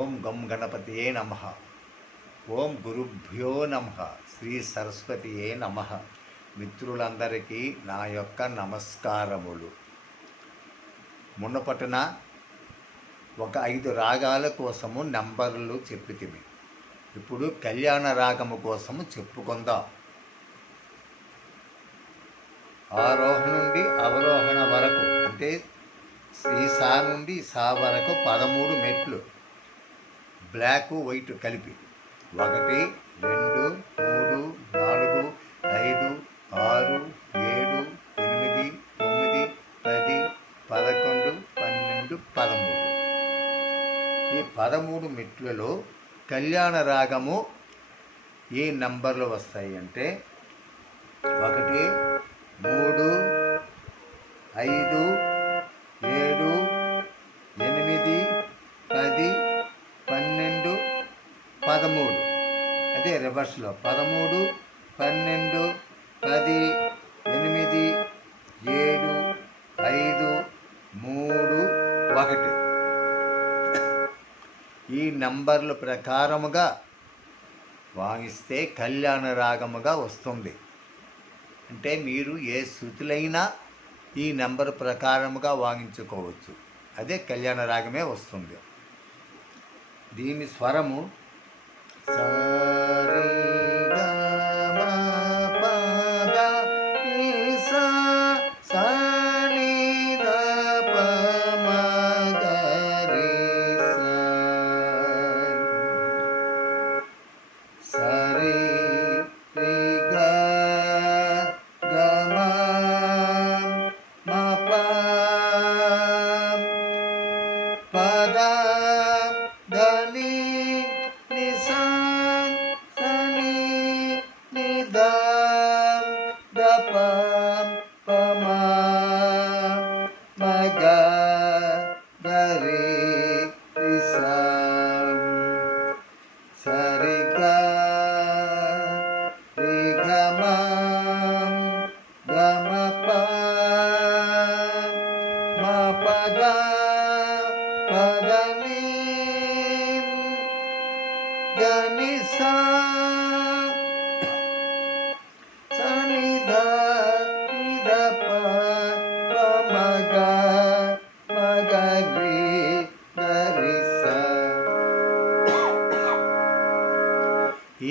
ఓం గం గణపతియే నమః. ఓం గురుభ్యో నమః. శ్రీ సరస్వతియే నమః. మిత్రులందరికీ నా యొక్క నమస్కారములు. మున్నపటున ఒక 5 రాగాల కోసము నంబర్లు చెప్పితిమి. ఇప్పుడు కళ్యాణ రాగము కోసము చెప్పుకుందాం. ఆరోహణ నుండి అవరోహణ వరకు, అంటే ఈ సా నుండి సా వరకు 13 మెట్లు, బ్లాక్ వైట్ కలిపి 1 2 3 4 5 6 7 8 9 10 11 12 13. ఈ 13 మెట్లలో కళ్యాణ రాగము ఏ నంబర్లు వస్తాయి అంటే 1 3 5 7 8 10 12 13. అదే రివర్స్లో 13 12 10 8 7 5 3 1. ఈ నంబర్ల ప్రకారముగా వాయిస్తే కళ్యాణ రాగముగా వస్తుంది. అంటే మీరు ఏ శృతులైనా ఈ నెంబర్ ప్రకారముగా వాయించుకోవచ్చు. అదే కళ్యాణ రాగమే వస్తుంది. దీని స్వరము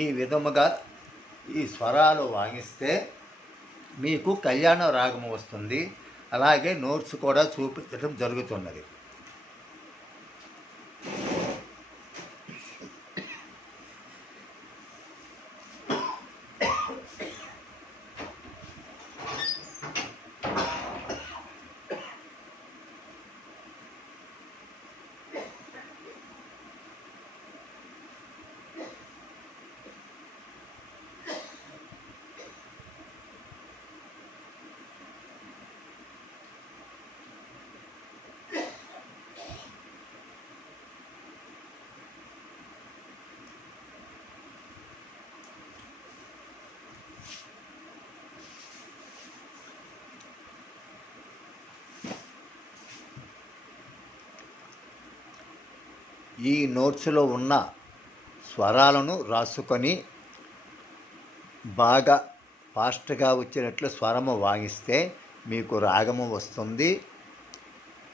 ఈ విధముగా ఈ స్వరాలు వాయిస్తే మీకు కళ్యాణ రాగము వస్తుంది. అలాగే నోట్స్ కూడా చూపించడం జరుగుతున్నది. ఈ నోట్స్లో ఉన్న స్వరాలను రాసుకొని బాగా ఫాస్ట్గా వచ్చినట్లు స్వరము వాయిస్తే మీకు రాగము వస్తుంది.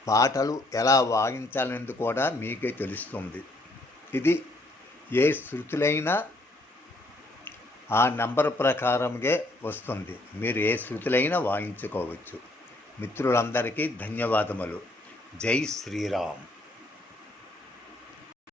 పాటలు ఎలా వాయించాలనేది కూడా మీకే తెలుస్తుంది. ఇది ఏ శృతులైనా ఆ నంబర్ ప్రకారంగా వస్తుంది. మీరు ఏ శృతులైనా వాయించుకోవచ్చు. మిత్రులందరికీ ధన్యవాదములు. జై శ్రీరామ్.